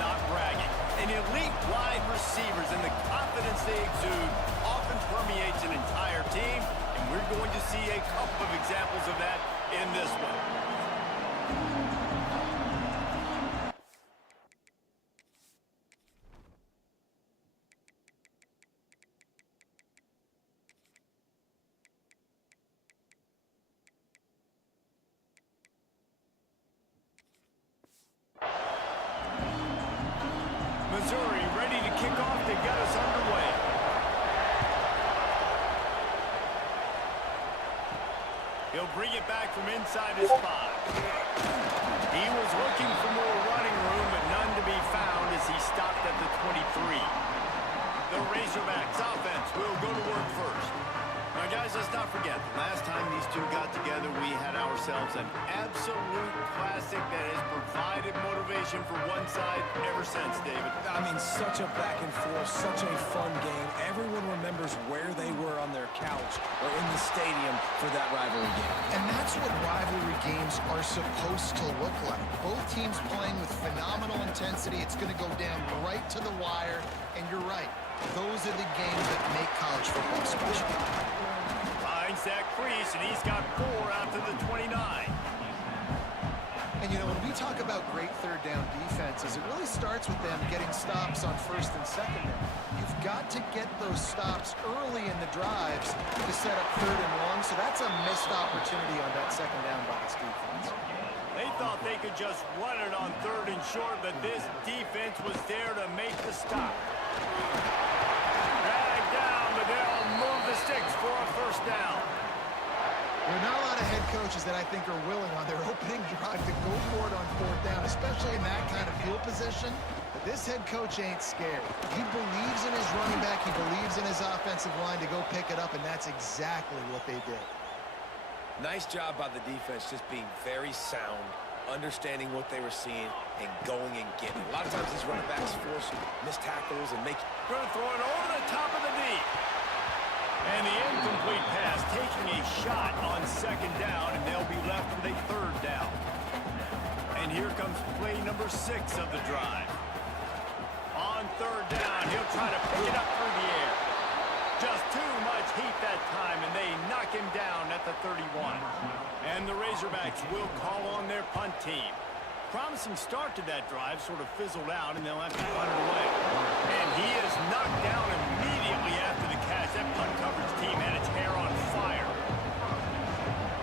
not bragging. An elite wide receivers and the confidence they exude often permeates an entire team, and we're going to see a couple of examples of that in this one. Missouri ready to kick off to get us underway. He'll bring it back from inside his 5. He was looking for more running room, but none to be found as he stopped at the 23. The Razorbacks offense will go to work first. Now, guys, let's not forget, the last time these two got together, we had ourselves an absolute classic that has provided motivation for one side ever since, David. I mean, such a back and forth, such a fun game. Everyone remembers where they were on their couch or in the stadium for that rivalry game. And that's what rivalry games are supposed to look like. Both teams playing with phenomenal intensity. It's going to go down right to the wire. And you're right. Those are the games that make college football special. Finds that crease, and he's got 4 out to the 29. And, you know, when we talk about great third down defenses, it really starts with them getting stops on first and second down. You've got to get those stops early in the drives to set up third and long, so that's a missed opportunity on that second down by this defense. They thought they could just run it on third and short, but this defense was there to make the stop. Drag down, but they'll move the sticks for a first down. There are not a lot of head coaches that I think are willing on their opening drive to go for it on fourth down, especially in that kind of field position. But this head coach ain't scared. He believes in his running back. He believes in his offensive line to go pick it up, and that's exactly what they did. Nice job by the defense, just being very sound, understanding what they were seeing, and going and getting it. A lot of times these running backs force missed tackles and make... Going to throw it over the top of the knee. And the incomplete pass taking a shot on second down, and they'll be left with a third down. And here comes play number 6 of the drive. On third down, he'll try to pick it up through the air. Just too much heat that time, and they knock him down at the 31. And the Razorbacks will call on their punt team. Promising start to that drive, sort of fizzled out, and they'll have to punt it away. And he is knocked down immediately after the catch. That punt coverage team had its hair on fire.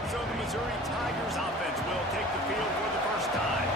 So the Missouri Tigers offense will take the field for the first time.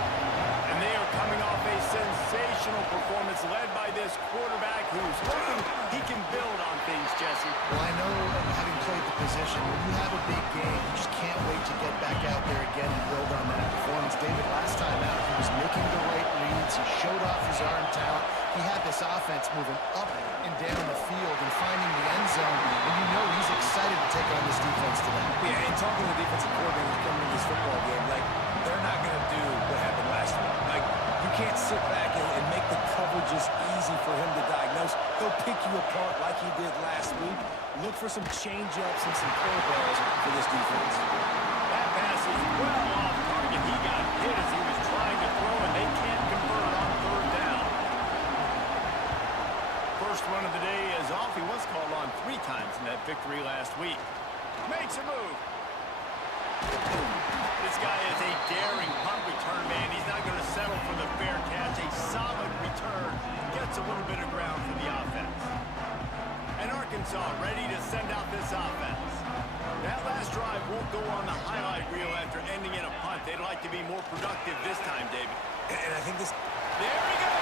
And they are coming off a sensational performance led by this quarterback who's hoping he can build on things, Jesse. Well, I know, having played the position, when you have a big game, you just can't wait to get back out there again and build on that performance. David, last time out, he was making the right reads. He showed off his arm talent. He had this offense moving up and down the field and finding the end zone. And you know he's excited to take on this defense today. Yeah, and talking to the defensive coordinator coming in this football game, like, they're not going to do what happened last week. Like, you can't sit back and make the coverages easy for him to diagnose. He'll pick you apart like he did last week. Look for some change-ups and some curveballs for this defense. That pass is well off target. He got hit as he was trying to throw, and they can't convert on third down. First run of the day is off. He was called on 3 times in that victory last week. Makes a move. This guy is a daring punt return man. He's not going to settle for the fair catch. A solid return. Gets a little bit of ground for the offense. And Arkansas ready to send out this offense. That last drive won't go on the highlight reel after ending in a punt. They'd like to be more productive this time, David. And I think this... There he goes!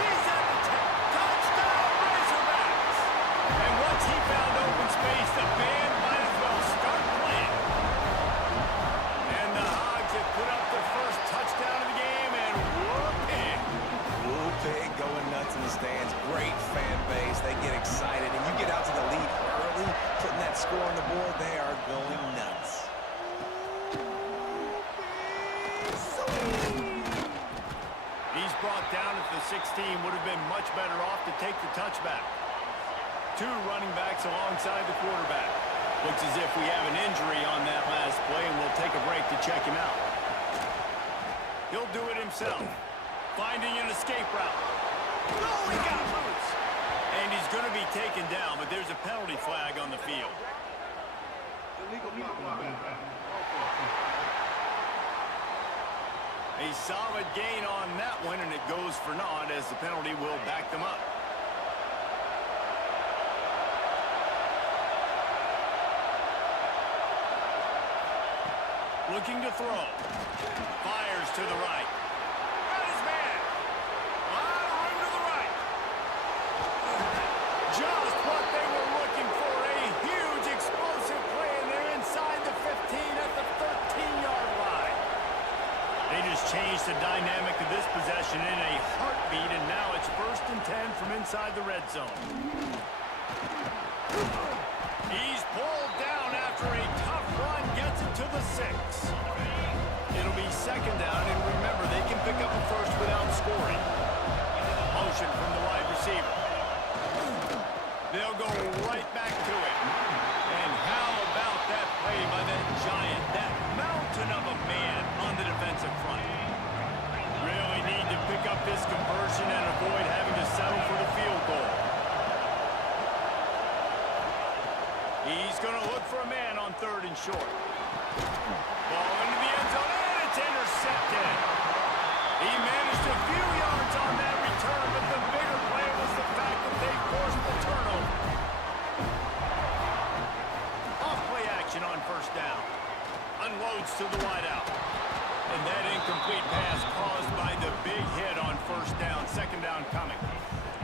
He's at the 10. Touchdown, Razorbacks! And once he found open space, the band might as well start playing. And the Hogs have put up their first touchdown of the game, and whoop-pig. Whoop-pig going nuts in the stands. Great fan base. They get excited. And you get out to the lead early, putting that score on the board, they are going nuts. He's brought down at the 16. Would have been much better off to take the touchback. 2 running backs alongside the quarterback. Looks as if we have an injury on that last play, and we'll take a break to check him out. He'll do it himself. Finding an escape route. Oh, he got loose. And he's going to be taken down, but there's a penalty flag on the field. A solid gain on that one, and it goes for naught as the penalty will back them up. Looking to throw. Fires to the right. Got his man. A lot of room to the right. Just what they were looking for. A huge explosive play, and they're inside the 15 at the 13-yard line. They just changed the dynamic of this possession in a heartbeat, and now it's 1st and 10 from inside the red zone. He's pulled down after a tough run, gets it to the 6. It'll be 2nd down, and remember, they can pick up a first without scoring. Motion from the wide receiver. They'll go right back to it. And how about that play by that giant, that mountain of a man on the defensive front? Really need to pick up this conversion and avoid having to settle for the field goal. He's going to look for a man on 3rd and short. Ball into the end zone, and it's intercepted. He managed a few yards on that return, but the bigger play was the fact that they forced the turnover. Off-play action on 1st down. Unloads to the wideout. And that incomplete pass caused by the big hit on 1st down. 2nd down coming.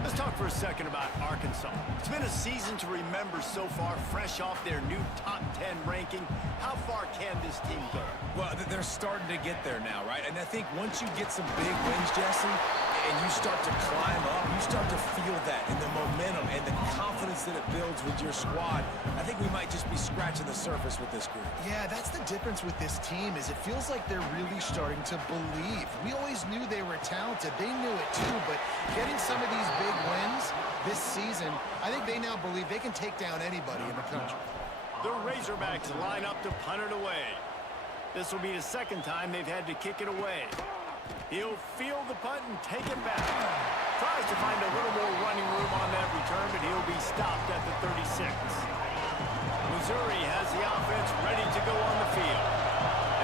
Let's talk for a second about Arkansas. It's been a season to remember so far, fresh off their new top 10 ranking. How far can this team go? Well, they're starting to get there now, right? And I think once you get some big wins, Jesse, and you start to climb up, you start to feel that and the momentum and the confidence that it builds with your squad. I think we might just be scratching the surface with this group. Yeah, that's the difference with this team is it feels like they're really starting to believe. We always knew they were talented. They knew it too, but getting some of these big wins this season, I think they now believe they can take down anybody in the country. The Razorbacks line up to punt it away. This will be the 2nd time they've had to kick it away. He'll field the punt and take it back. Tries to find a little more running room on that return, but he'll be stopped at the 36. Missouri has the offense ready to go on the field.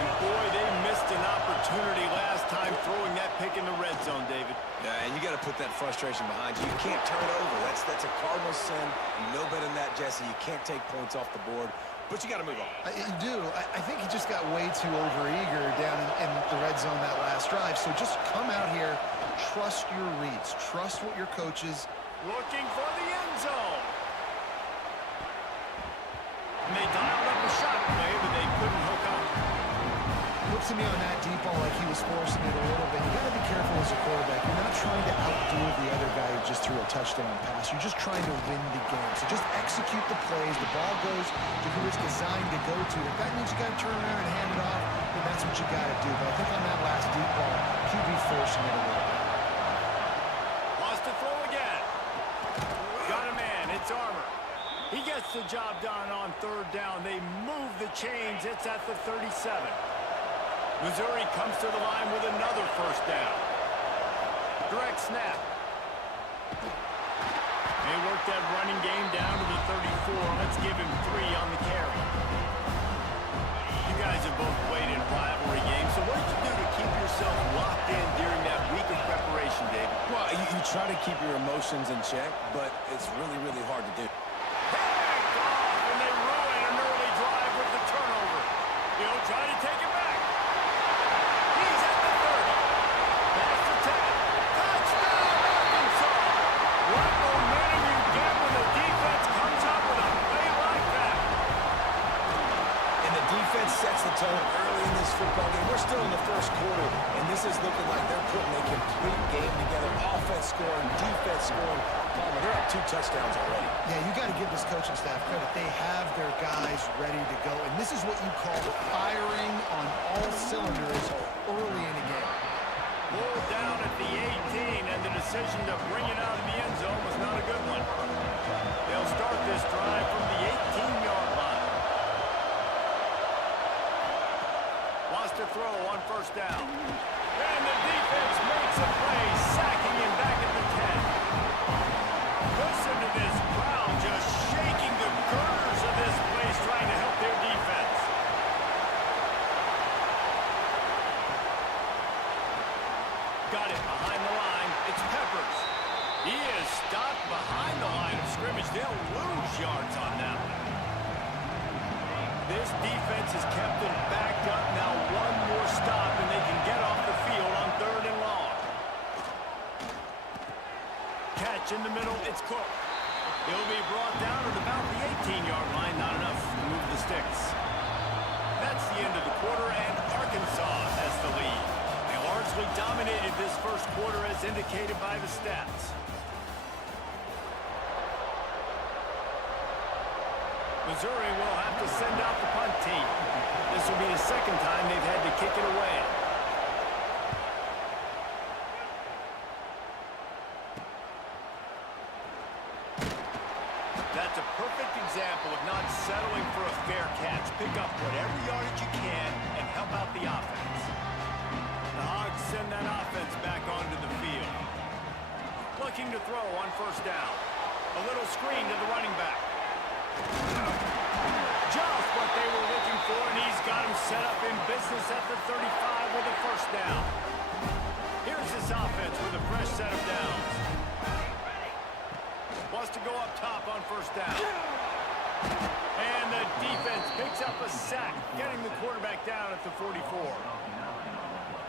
And boy, they missed an opportunity last time throwing that pick in the red zone, David. Yeah, and you got to put that frustration behind you. You can't turn it over. That's a cardinal sin. You know better than that, Jesse. You can't take points off the board. But you got to move on. You do. I think he just got way too overeager down in the red zone that last drive. So just come out here, trust your reads, trust what your coaches. Looking for the end zone. And they dialed up a shot play, but they couldn't hook up. Looked to me on that deep ball like he was forcing it a little bit. You got to be careful as a quarterback. You're not trying to outdo the other guy who just threw a touchdown pass. You're just trying to win the game. So just execute the plays. The ball goes to who it's designed to go to. If that means you got to turn around and hand it off, then that's what you got to do. But I think on that last deep ball, QB forcing it a little bit. Lost to throw again. Got a man. It's Armour. He gets the job done on 3rd down. They move the chains. It's at the 37. Missouri comes to the line with another 1st down. Direct snap. They work that running game down to the 34. Let's give him 3 on the carry. You guys have both played in rivalry games, so what did you do to keep yourself locked in during that week of preparation, David? Well, you try to keep your emotions in check, but it's really, really hard to do. Picked off, and they ruin an early drive with the turnover. He'll try to take it back. He's at the 30. Past the 10. Touchdown, Arkansas! What momentum you get when the defense comes up with a play like that. And the defense sets the tone early in this football game. We're still in the 1st quarter, and this is looking like they're putting a complete game together. Offense scoring, defense scoring. Palmer, they're up 2 touchdowns already. Yeah, you got to give this coaching staff credit. They have their guys ready to go. And this is what you call firing on all cylinders early in a game. Pulled down at the 18, and the decision to bring it out of the end zone was not a good one. They'll start this drive from the 18-yard line. Lost to throw on 1st down. And Got it behind the line. It's Peppers. He is stopped behind the line of scrimmage. They'll lose yards on that one. This defense has kept them backed up. Now one more stop, and they can get off the field on 3rd and long. Catch in the middle. It's Cook. He'll be brought down at about the 18-yard line. Not enough to move the sticks. That's the end of the quarter, and Arkansas has the lead. They largely dominated this first quarter as indicated by the stats. Missouri will have to send out the punt team. This will be the second time they've had to kick it away. That's a perfect example of not settling for a fair catch. Pick up whatever yardage you can and help out the offense. The Hogs send that offense back onto the field. Looking to throw on 1st down. A little screen to the running back. Just what they were looking for, and he's got him set up in business at the 35 with a 1st down. Here's this offense with a fresh set of downs. Wants to go up top on 1st down. And the defense picks up a sack, getting the quarterback down at the 44.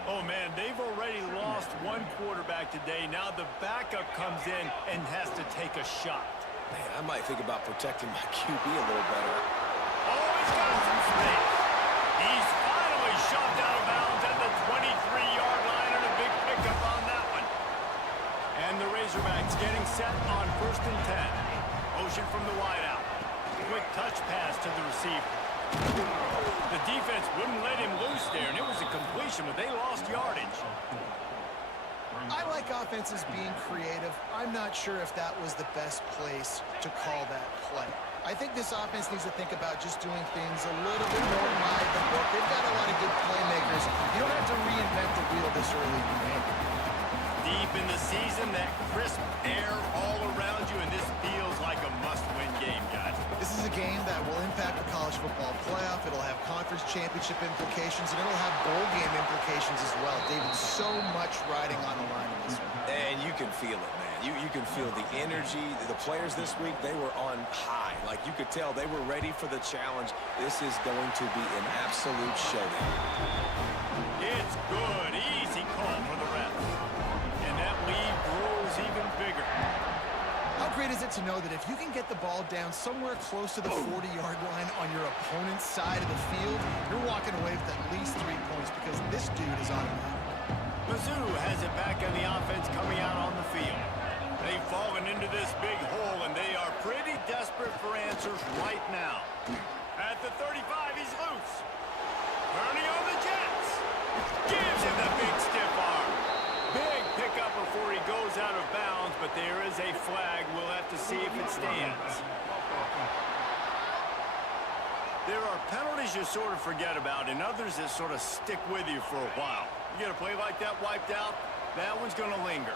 Oh, man, they've already lost one quarterback today. Now the backup comes in and has to take a shot. Man, I might think about protecting my QB a little better. Oh, he's got some space. He's finally shoved out of bounds at the 23-yard line, and a big pickup on that one. And the Razorbacks getting set on 1st and 10. Motion from the wideout. Quick touch pass to the receiver. The defense wouldn't let him loose there, and it was a completion, but they lost yardage. I like offenses being creative. I'm not sure if that was the best place to call that play. I think this offense needs to think about just doing things a little bit more by the book. They've got a lot of good playmakers. You don't have to reinvent the wheel this early in the game. Deep in the season, that crisp air all around you, and this feels like a must-win game, guys. This is a game that will impact the college football playoff. It'll have conference championship implications, and it'll have bowl game implications as well. David, so much riding on the line in this one. And you can feel it, man. You can feel the energy. The players this week, they were on high. Like, you could tell they were ready for the challenge. This is going to be an absolute showdown. It's good. Easy call for the refs. And that lead grows even bigger. How great is it to know that if you can get the ball down somewhere close to the 40-yard line on your opponent's side of the field, you're walking away with at least 3 points because this dude is automatic. Mizzou has it back on the offense coming out on the field. They've fallen into this big hole, and they are pretty desperate for answers right now. At the 35, he's loose. Turning on the Jets. Gives him the big stiff arm. Big pickup before he goes out of bounds, but there is a flag. We'll have to see if it stands. There are penalties you sort of forget about, and others that sort of stick with you for a while. You get a play like that wiped out, that one's going to linger.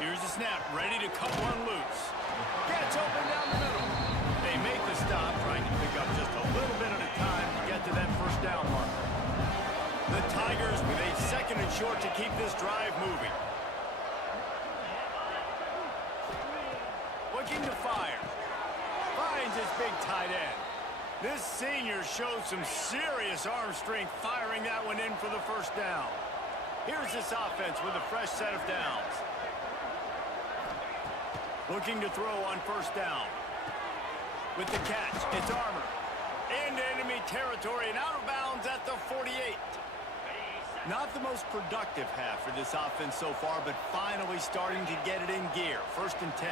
Here's the snap, ready to cut one loose. Gets open down the middle. They make the stop, trying to pick up just a little bit at a time to get to that 1st down marker. The Tigers with a 2nd and short to keep this drive moving. Looking to fire. Finds his big tight end. This senior shows some serious arm strength firing that one in for the 1st down. Here's this offense with a fresh set of downs. Looking to throw on 1st down. With the catch, it's Armour. Into enemy territory and out of bounds at the 48. Not the most productive half for this offense so far, but finally starting to get it in gear. 1st and 10.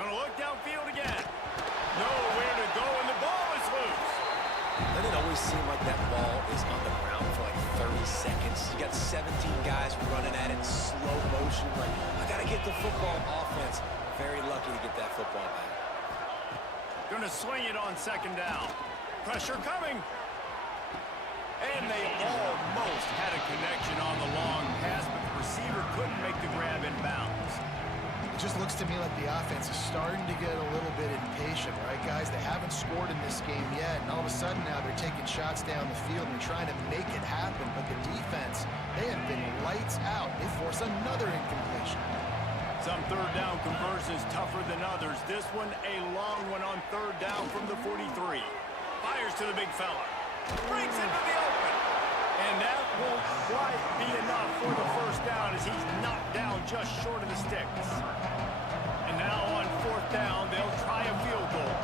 Gonna look downfield again. Nowhere to go, and the ball is loose. Doesn't it always seem like that ball is on the ground for like 30 seconds? You got 17 guys running at it in slow motion. Like, I got to get the football offense. Very lucky to get that football back. Gonna swing it on 2nd down. Pressure coming. And they almost had a connection on the long pass, but the receiver couldn't make the grab in bounds. It just looks to me like the offense is starting to get a little bit impatient, right, guys? They haven't scored in this game yet, and all of a sudden now they're taking shots down the field and trying to make it happen. But the defense, they have been lights out. They force another incompletion. Some third down conversions tougher than others. This one, a long one on third down from the 43. Fires to the big fella. Breaks into the open. And that won't quite be enough for the first down as he's knocked down just short of the sticks. And now on fourth down, they'll try a field goal.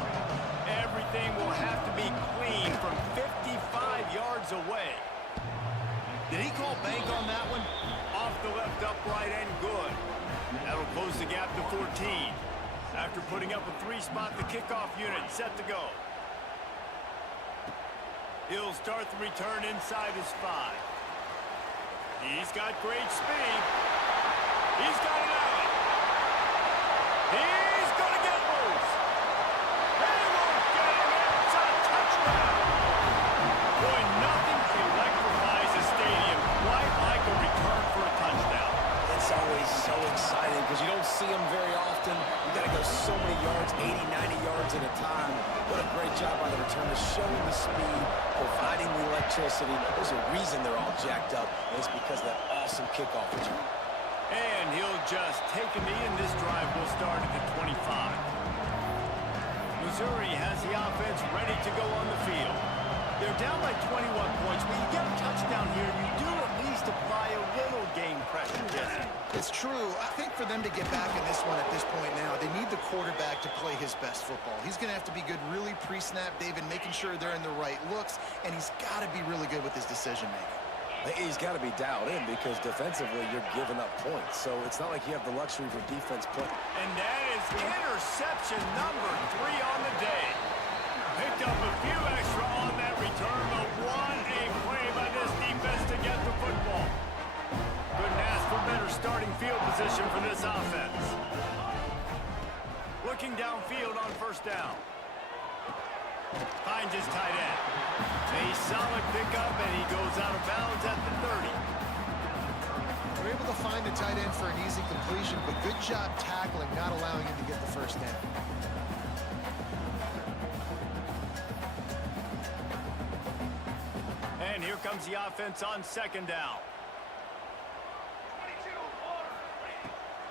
Everything will have to be clean from 55 yards away. Did he call bank on that one? Off the left upright and good. That'll close the gap to 14. After putting up a three-spot, the kickoff unit set to go. He'll start the return inside his 5. He's got great speed. He's got it out. He's going to get loose. They won't get him. It's a touchdown. Boy, nothing electrifies a stadium quite like a return for a touchdown. It's always so exciting because you don't see them very often. You got to go so many yards, 80, 90 yards at a time. What a great job by the returners, showing the speed, providing the electricity. There's a reason they're all jacked up, and it's because of that awesome kickoff return. And he'll just take a knee, and this drive will start at the 25. Missouri has the offense ready to go on the field. They're down by 21 points, but you get a touchdown here, you do at least apply a little game pressure, Jesse. It's true. I think for them to get back in this one at this point now, they need the quarterback to play his best football. He's going to have to be good really pre-snap, David, making sure they're in the right looks, and he's got to be really good with his decision-making. He's got to be dialed in because defensively you're giving up points. So it's not like you have the luxury for defense play. And that is interception number 3 on the day. Picked up a few extra on that return, but what a play by this defense to get the football. Couldn't ask for better starting field position for this offense. Looking downfield on first down. Finds his tight end. A solid pickup, and he goes out of bounds at the 30. They're able to find the tight end for an easy completion, but good job tackling, not allowing him to get the first down. And here comes the offense on second down.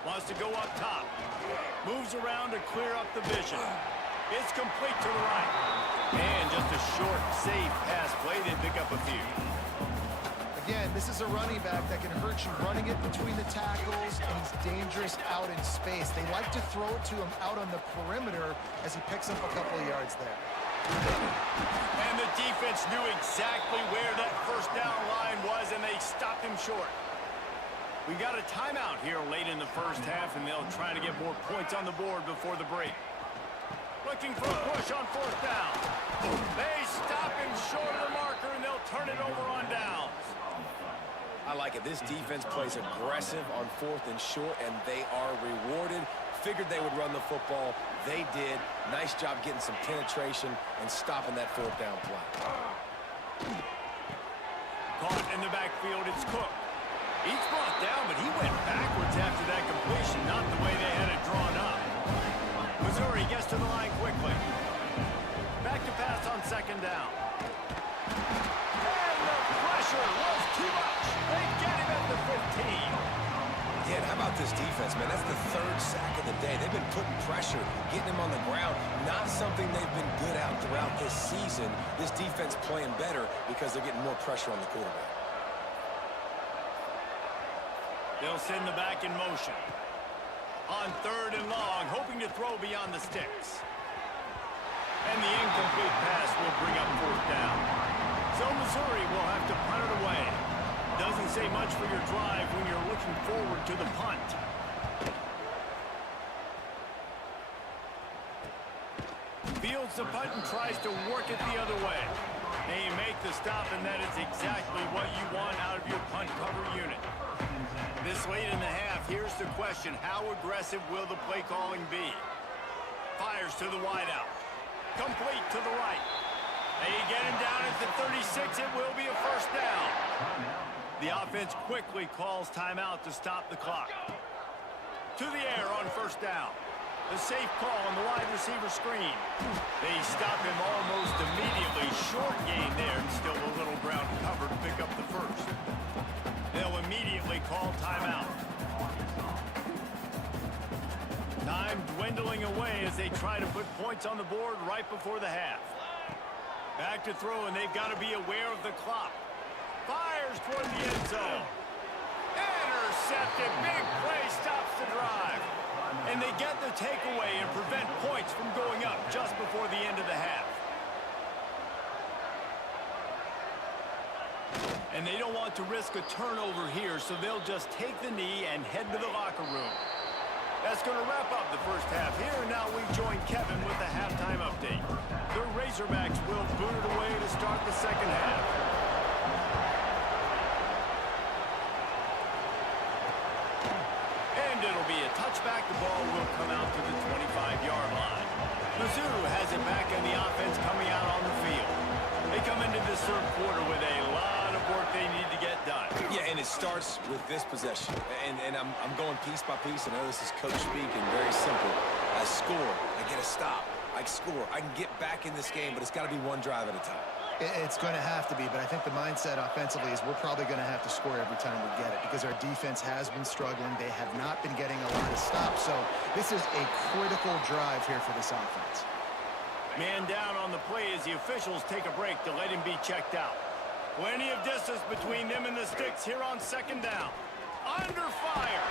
Wants to go up top. Moves around to clear up the vision. It's complete to the right. And just a short, safe pass play. They pick up a few. Again, this is a running back that can hurt you running it between the tackles, and he's dangerous out in space. They like to throw it to him out on the perimeter as he picks up a couple of yards there. And the defense knew exactly where that first down line was, and they stopped him short. We got a timeout here late in the first half, and they'll try to get more points on the board before the break. Looking for a push on fourth down. They stop him short of the marker, and they'll turn it over on downs. I like it. This defense plays aggressive on fourth and short, and they are rewarded. Figured they would run the football. They did. Nice job getting some penetration and stopping that fourth down play. Caught in the backfield, it's Cook. He's brought down, but he went backwards after that completion, not the way they had it drawn up. Missouri gets to the line quickly. Back to pass on second down. And the pressure was too much. They get him at the 15. Yeah, how about this defense, man? That's the third sack of the day. They've been putting pressure, getting him on the ground. Not something they've been good at throughout this season. This defense playing better because they're getting more pressure on the quarterback. They'll send the back in motion. On third and long, hoping to throw beyond the sticks. And the incomplete pass will bring up fourth down. So Missouri will have to punt it away. Doesn't say much for your drive when you're looking forward to the punt. Fields the punt and tries to work it the other way. They make the stop, and that is exactly what you want out of your punt cover unit. This late in the half, here's the question. How aggressive will the play calling be? Fires to the wideout. Complete to the right. They get him down at the 36. It will be a first down. The offense quickly calls timeout to stop the clock. to the air on first down. The safe call on the wide receiver screen. They stop him almost immediately. Short gain there, and still a little ground covered to pick up the first. They'll immediately call timeout. Time dwindling away as they try to put points on the board right before the half. Back to throw, and they've got to be aware of the clock. Fires toward the end zone. Intercepted. Big play stops the drive. And they get the takeaway and prevent points from going up just before the end of the half. And they don't want to risk a turnover here, so they'll just take the knee and head to the locker room. That's going to wrap up the first half here, and now we join Kevin with the halftime update. The Razorbacks will boot it away to start the second half. And it'll be a touchback. The ball will come out to the 25-yard line. Mizzou has it back, and the offense coming out on the field. They come into this third quarter with a lot of work they need to get done. Yeah, and it starts with this possession. And I'm going piece by piece. I know this is coach speaking, very simple. I score, I get a stop, I score. I can get back in this game, but it's got to be one drive at a time. It's going to have to be, but I think the mindset offensively is we're probably going to have to score every time we get it because our defense has been struggling. They have not been getting a lot of stops, so this is a critical drive here for this offense. Man down on the play as the officials take a break to let him be checked out. Plenty of distance between them and the sticks here on second down. Under fire.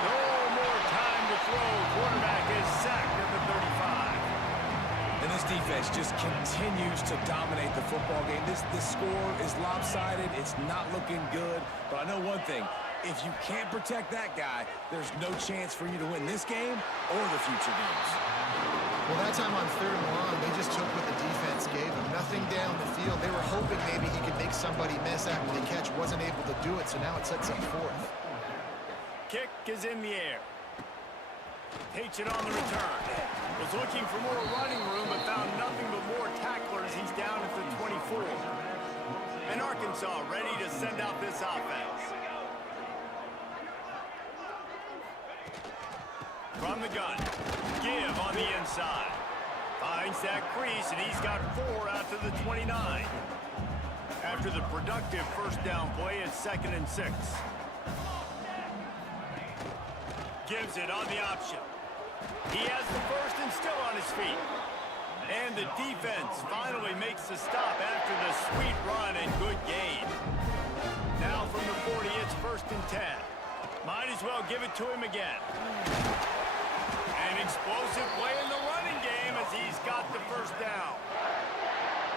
No more time to throw. Quarterback is sacked at the 35. And this defense just continues to dominate the football game. This score is lopsided. It's not looking good. But I know one thing. If you can't protect that guy, there's no chance for you to win this game or the future games. Well, that time on third and long, they just took what the defense gave them. Nothing down the field. They were hoping maybe he could make somebody miss after the catch. Wasn't able to do it, so now it sets up fourth. Kick is in the air. Takes it on the return. Was looking for more running room, but found nothing but more tacklers. He's down at the 24. And Arkansas ready to send out this offense. From the gun. Give on the inside. Finds that crease, and he's got 4 out to the 29. After the productive first down play, it's 2nd and 6. Gives it on the option. He has the first and still on his feet. And the defense finally makes the stop after the sweet run and good gain. Now from the 40, it's 1st and 10. Might as well give it to him again. An explosive play in the running game as he's got the first down.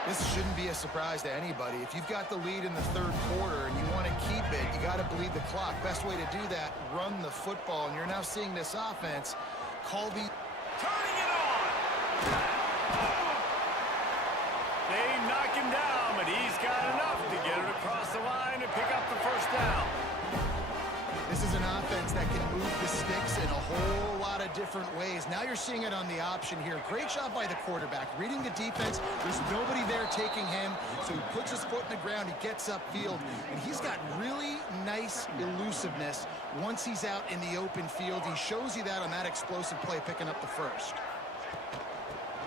This shouldn't be a surprise to anybody. If you've got the lead in the third quarter and you want to keep it, you got to bleed the clock. Best way to do that, run the football. And you're now seeing this offense call the... Turning it on! They knock him down, but he's got enough to get it across the line and pick up the first down. This is an offense that can move the sticks in a whole lot of different ways. Now you're seeing it on the option here. Great job by the quarterback. Reading the defense, there's nobody there taking him, so he puts his foot in the ground, he gets upfield, and he's got really nice elusiveness once he's out in the open field. He shows you that on that explosive play, picking up the first.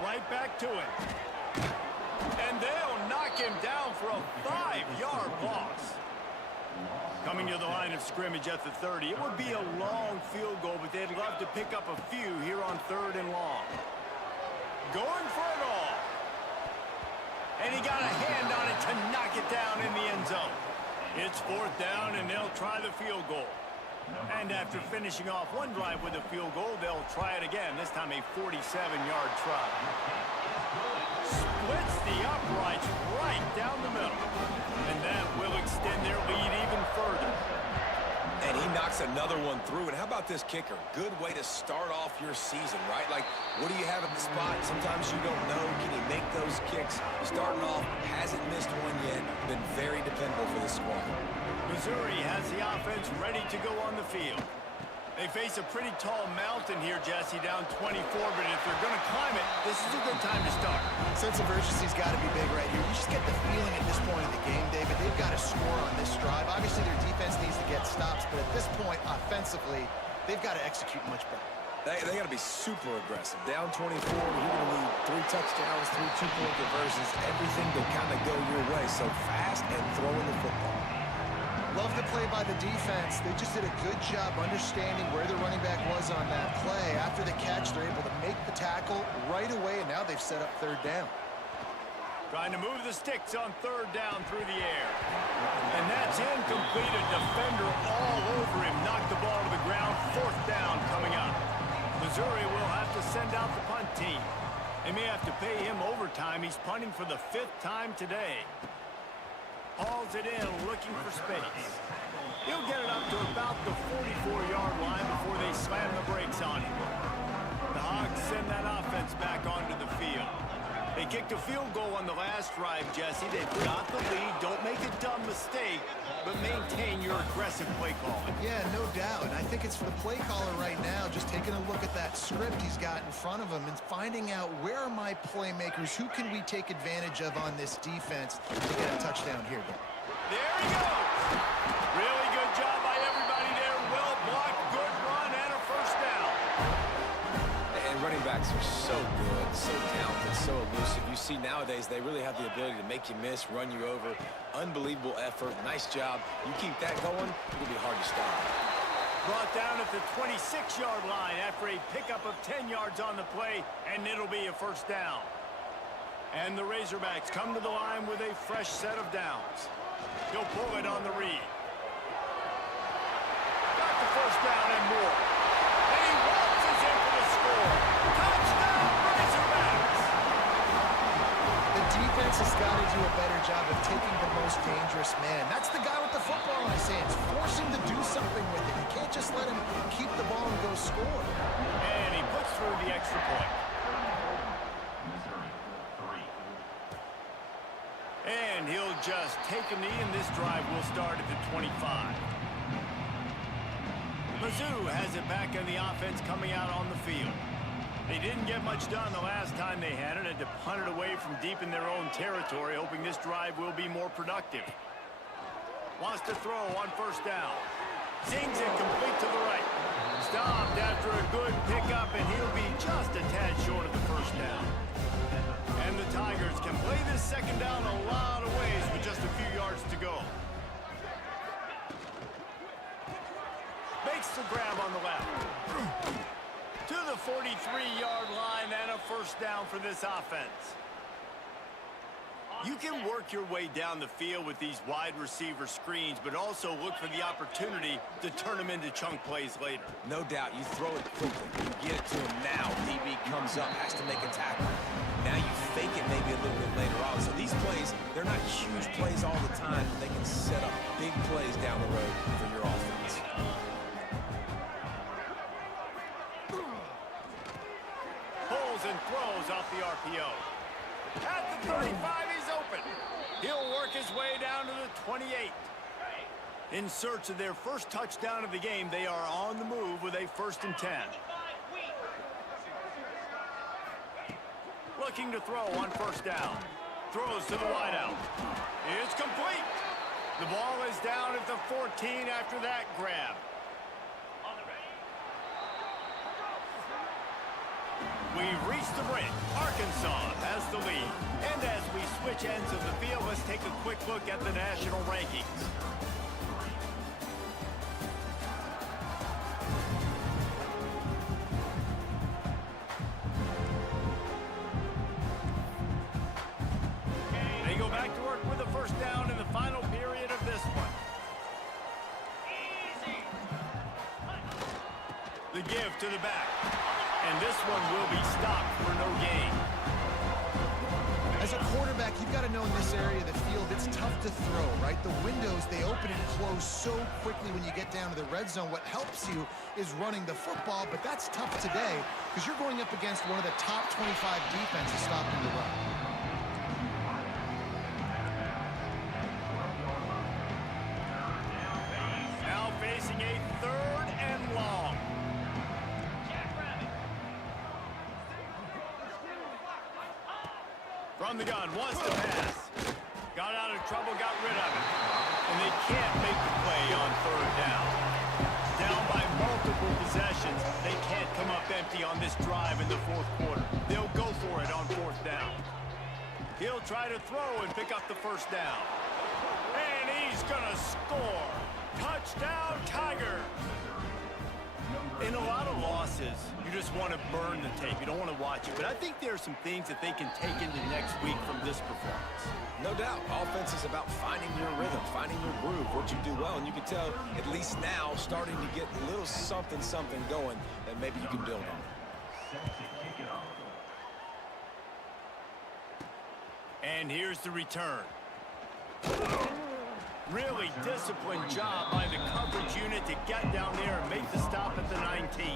Right back to it. And they'll knock him down for a 5-yard loss. Coming to the line of scrimmage at the 30. It would be a long field goal, but they'd love to pick up a few here on 3rd and long. Going for it all. And he got a hand on it to knock it down in the end zone. It's 4th down, and they'll try the field goal. And after finishing off one drive with a field goal, they'll try it again, this time a 47-yard try. Splits the uprights right down the middle. And that will extend their lead even further. And he knocks another one through. And how about this kicker? Good way to start off your season, right? Like, what do you have at the spot? Sometimes you don't know. Can he make those kicks? Starting off, hasn't missed one yet. Been very dependable for this squad. Missouri has the offense ready to go on the field. They face a pretty tall mountain here, Jesse, down 24, but if they're going to climb it, this is a good time to start. Sense of urgency's got to be big right here. You just get the feeling at this point in the game, David, they've got to score on this drive. Obviously, their defense needs to get stops, but at this point, offensively, They've got to execute much better. They got to be super aggressive. Down 24, you're going to need 3 touchdowns, 3 two-point conversions, everything to kind of go your way. So fast and throwing the football. Love the play by the defense. They just did a good job understanding where the running back was on that play. After the catch, they're able to make the tackle right away, and now they've set up 3rd down. Trying to move the sticks on 3rd down through the air. And that's incomplete. A defender all over him. Knocked the ball to the ground. 4th down coming up. Missouri will have to send out the punt team. They may have to pay him overtime. He's punting for the 5th time today. Hauls it in, looking for space. He'll get it up to about the 44-yard line before they slam the brakes on him. The Hogs send that offense back onto the field. They kicked a field goal on the last drive, Jesse. They've got the lead. Don't make a dumb mistake, but maintain your aggressive play calling. Yeah, no doubt. I think it's for the play caller right now, just taking a look at that script he's got in front of him and finding out where are my playmakers, who can we take advantage of on this defense to get a touchdown here. There he goes. Really good job by everybody there. Well blocked, good run, and a 1st down. And running backs are so good, so talented, so elusive. You see nowadays they really have the ability to make you miss, run you over. Unbelievable effort. Nice job. You keep that going, it'll be hard to stop. Brought down at the 26-yard line after a pickup of 10 yards on the play, and it'll be a 1st down. And the Razorbacks come to the line with a fresh set of downs. He'll pull it on the read. Got the 1st down and more. And he waltzes in for the score. Touchdown, Razorbacks! The defense has got to do a better job of taking the most dangerous man. That's the guy with the football in his hands. Force him to do something with it. You can't just let him keep the ball and go score. And he puts through the extra point. And he'll just take a knee, and this drive will start at the 25. Mizzou has it back in the offense coming out on the field. They didn't get much done the last time they had it, and to punt it away from deep in their own territory, hoping this drive will be more productive. Wants to throw on 1st down. Zings it complete to the right. Stopped after a good pickup, and he'll be just a tad short of the 1st down. And the Tigers can play this 2nd down a lot of ways with just a few yards to go. Makes the grab on the left. To the 43-yard line and a 1st down for this offense. You can work your way down the field with these wide receiver screens, but also look for the opportunity to turn them into chunk plays later. No doubt, you throw it quickly. You get it to him now. DB comes up, has to make a tackle. Now you fake it maybe a little bit later on. So these plays, they're not huge plays all the time, but they can set up big plays down the road for your offense. Pulls and throws off the RPO. At the 35, he's open. He'll work his way down to the 28. In search of their first touchdown of the game, they are on the move with a 1st and 10. Looking to throw on 1st down. Throws to the wideout. It's complete. The ball is down at the 14 after that grab. We've reached the break. Arkansas has the lead. And as we switch ends of the field, let's take a quick look at the national rankings. They go back to work with a 1st down in the final period of this one. The give to the back. And this one will be stopped for no gain. As a quarterback, you've got to know in this area of the field, it's tough to throw, right? The windows, they open and close so quickly when you get down to the red zone. What helps you is running the football, but that's tough today because you're going up against one of the top 25 defenses stopping the run. Now facing a 3rd and long. From the gun, wants to pass. Got out of trouble, got rid of it. And they can't make the play on 3rd down. Down by multiple possessions. 50 on this drive in the fourth quarter. They'll go for it on fourth down. He'll try to throw and pick up the first down. And he's going to score. Touchdown, Tiger. In a lot of losses, you just want to burn the tape. You don't want to watch it. But I think there are some things that they can take into next week from this performance. No doubt. Offense is about finding your rhythm, finding your groove, what you do well. And you can tell, at least now, starting to get a little something going that maybe you can build on. And here's the return. Really disciplined job by the coverage unit to get down there and make the stop at the 19.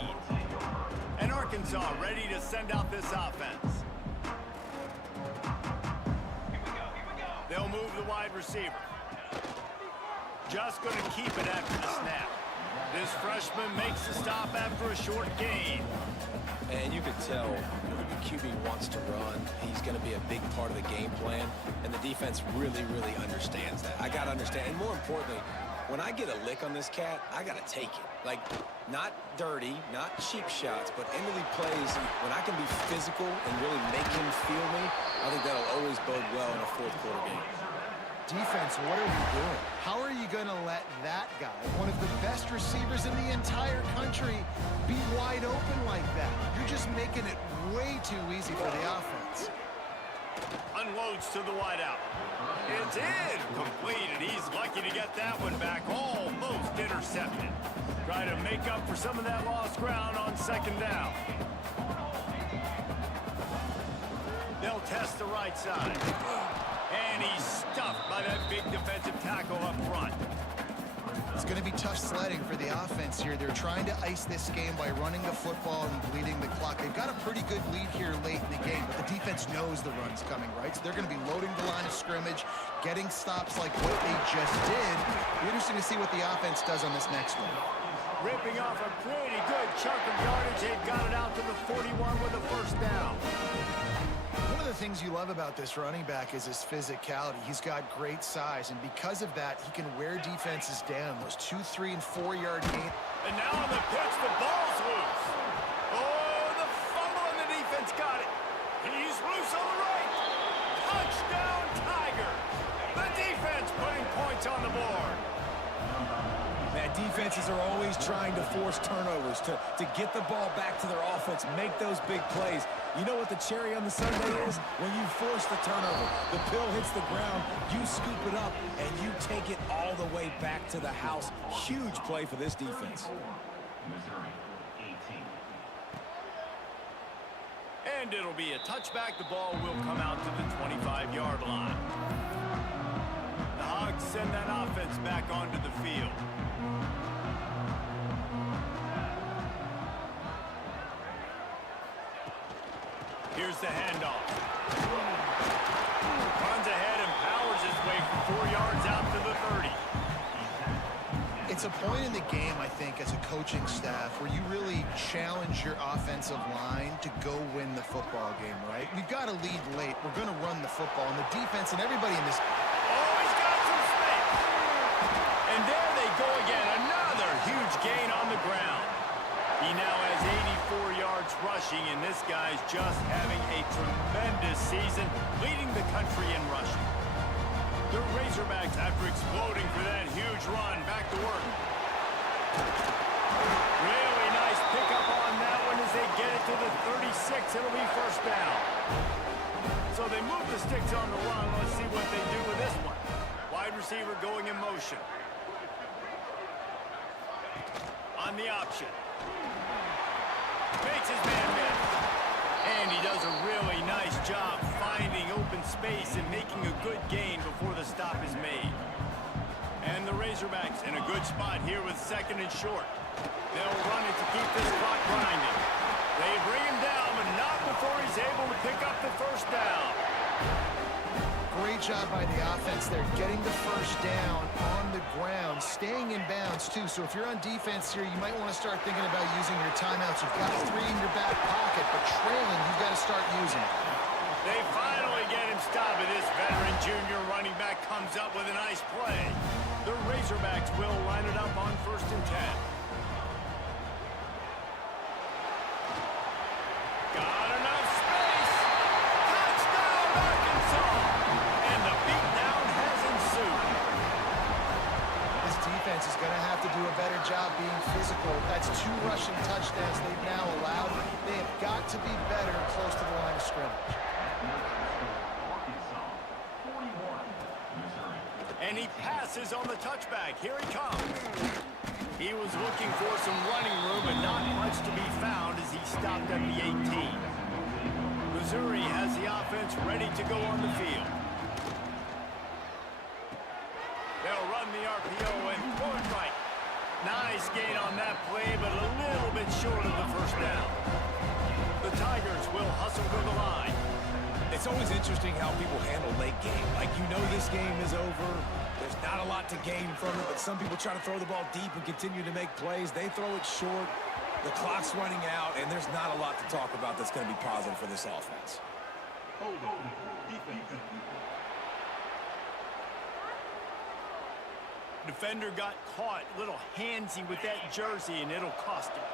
And Arkansas ready to send out this offense. They'll move the wide receiver. Just going to keep it after the snap. This freshman makes the stop after a short gain. And you can tell the QB wants to run. He's going to be a big part of the game plan. And the defense really, really understands that. I got to understand. And more importantly, when I get a lick on this cat, I got to take it. Like, not dirty, not cheap shots, but into the plays. When I can be physical and really make him feel me, I think that'll always bode well in a fourth quarter game. Defense, what are we doing? How are you going to let that guy, one of the best receivers in the entire country, be wide open like that? You're just making it way too easy for the offense. Unloads to the wideout. It's in. Completed. He's lucky to get that one back. Almost intercepted. Try to make up for some of that lost ground on second down. They'll test the right side. And he's stuffed by that big defensive tackle up front. It's going to be tough sledding for the offense here. They're trying to ice this game by running the football and bleeding the clock. They've got a pretty good lead here late in the game, but the defense knows the run's coming, right? So they're going to be loading the line of scrimmage, getting stops like what they just did. It'll be interesting to see what the offense does on this next one. Ripping off a pretty good chunk of yardage. They've got it out to the 41 with a first down. One of the things you love about this running back is his physicality. He's got great size, and because of that, he can wear defenses down. Those 2, 3, and 4-yard gains. And now on the pitch, the ball's loose. Oh, the fumble, and the defense got it. He's loose on the right. Touchdown, Tiger. The defense putting points on the board. Man, defenses are always trying to force turnovers, to get the ball back to their offense, make those big plays. You know what the cherry on the sundae is? When you force the turnover, the pill hits the ground, you scoop it up, and you take it all the way back to the house. Huge play for this defense. And it'll be a touchback. The ball will come out to the 25-yard line. The Hogs send that offense back onto the field. Here's the handoff. Runs ahead and powers his way for 4 yards out to the 30. It's a point in the game, I think, as a coaching staff where you really challenge your offensive line to go win the football game, right? We've got to lead late. We're going to run the football. And the defense and everybody in this... Oh, he's got some space. And there they go again. Another huge gain on the ground. He now has 84 yards rushing, and this guy's just having a tremendous season, leading the country in rushing. The Razorbacks, after exploding for that huge run, back to work. Really nice pickup on that one as they get it to the 36. It'll be first down. So they move the sticks on the run. Let's see what they do with this one. Wide receiver going in motion. On the option. Makes his man miss. And he does a really nice job finding open space and making a good gain before the stop is made. And the Razorbacks in a good spot here with second and short. They'll run it to keep this clock grinding. They bring him down, but not before he's able to pick up the first down. Great job by the offense there, getting the first down on the ground, staying in bounds, too. So if you're on defense here, you might want to start thinking about using your timeouts. You've got 3 in your back pocket, but trailing, you've got to start using it. They finally get him stopped, and this veteran junior running back comes up with a nice play. The Razorbacks will line it up on 1st and 10. physical. That's 2 rushing touchdowns they've now allowed. They have got to be better close to the line of scrimmage. And he passes on the touchback. Here he comes. He was looking for some running room, but not much to be found as he stopped at the 18. Missouri has the offense ready to go on the field. They'll run the RPO and throw it right. Nice gain on that play, but a little bit short of the first down. The Tigers will hustle to the line. It's always interesting how people handle late game. Like, you know this game is over. There's not a lot to gain from it, but some people try to throw the ball deep and continue to make plays. They throw it short. The clock's running out, and there's not a lot to talk about that's going to be positive for this offense. Defender got caught a little handsy with that jersey, and it'll cost him.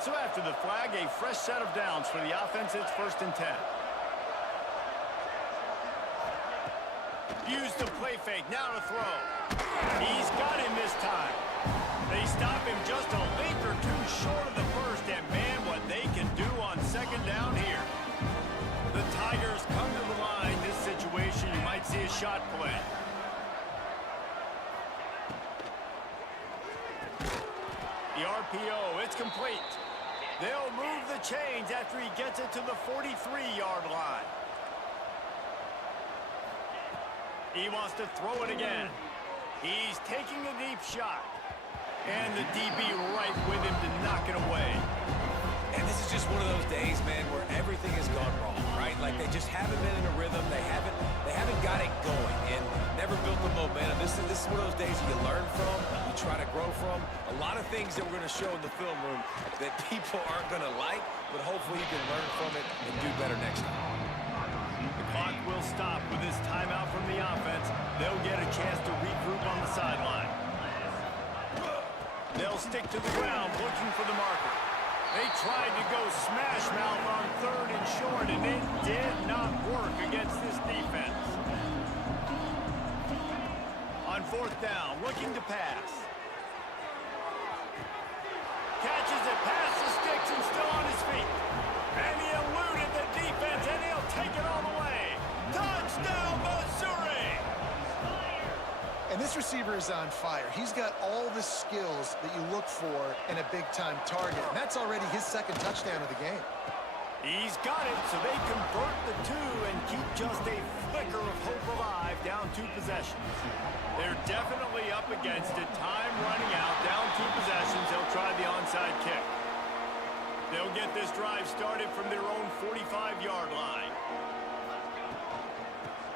So after the flag, a fresh set of downs for the offense. It's 1st and 10. Use the play fake, now to throw. He's got him this time. They stop him just a link or 2 short of the first, and man, what they can do on 2nd down here. The Tigers come to the line. This situation, you might see a shot play. The RPO, it's complete. They'll move the chains after he gets it to the 43-yard line. He wants to throw it again. He's taking a deep shot. And the DB right with him to knock it away. And this is just one of those days, man, where everything has gone wrong, right? Like, they just haven't been in a rhythm. They haven't got it going and never built the momentum. This is one of those days you learn from, you try to grow from. A lot of things that we're going to show in the film room that people aren't going to like, but hopefully you can learn from it and do better next time. The clock will stop with this timeout from the offense. They'll get a chance to regroup on the sideline. They'll stick to the ground looking for the marker. They tried to go smash mouth on 3rd and short, and it did not work against this defense. On 4th down, looking to pass. Catches it past the sticks and still on his feet. And he eluded the defense, and he'll take it all the way. Touchdown, Missouri! And this receiver is on fire. He's got all the skills that you look for in a big-time target. And that's already his 2nd touchdown of the game. He's got it, so they convert the 2 and keep just a flicker of hope alive, down 2 possessions. They're definitely up against it. Time running out, down 2 possessions. They'll try the onside kick. They'll get this drive started from their own 45-yard line.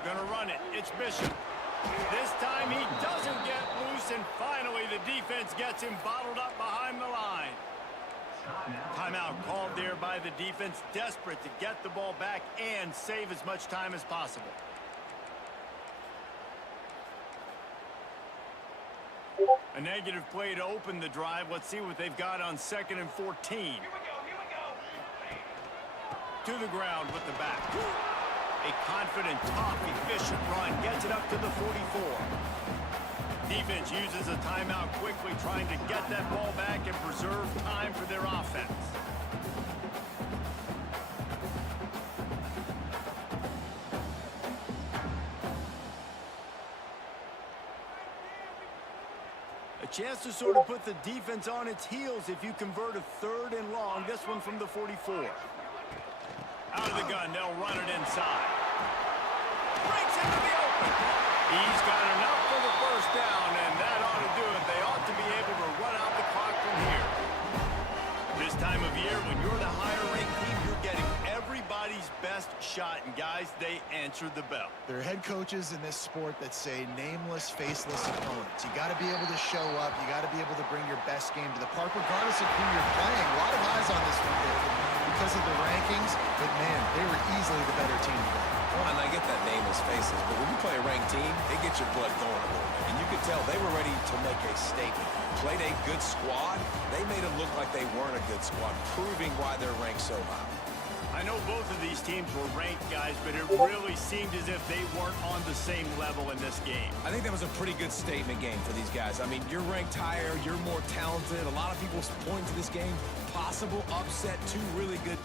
Gonna run it. It's Bishop. This time he doesn't get loose, and finally the defense gets him bottled up behind the line. Timeout called there by the defense, desperate to get the ball back and save as much time as possible. A negative play to open the drive. Let's see what they've got on 2nd and 14. Here we go. To the ground with the back. A confident, tough, efficient run gets it up to the 44. Defense uses a timeout quickly, trying to get that ball back and preserve time for their offense. A chance to sort of put the defense on its heels if you convert a 3rd and long. This one from the 44. Out of the gun, they'll run it inside. Breaks into the open. He's got enough for the 1st down, and that ought to do it. They ought to be able to run out the clock from here. This time of year, when you're the higher-ranked team, you're getting everybody's best shot, and guys, they answered the bell. There are head coaches in this sport that say nameless, faceless opponents. You got to be able to show up. You got to be able to bring your best game to the park, regardless of who you're playing. A lot of eyes on this one, David, because of the rankings, but man, they were easily the better team today. Well, and I get that nameless faces, but when you play a ranked team, it gets your blood going a little bit. And you could tell they were ready to make a statement. Played a good squad. They made it look like they weren't a good squad, proving why they're ranked so high. I I know both of these teams were ranked, guys, but it really seemed as if they weren't on the same level in this game. I think that was a pretty good statement game for these guys. I mean, you're ranked higher, you're more talented. A lot of people point to this game, possible upset, two really good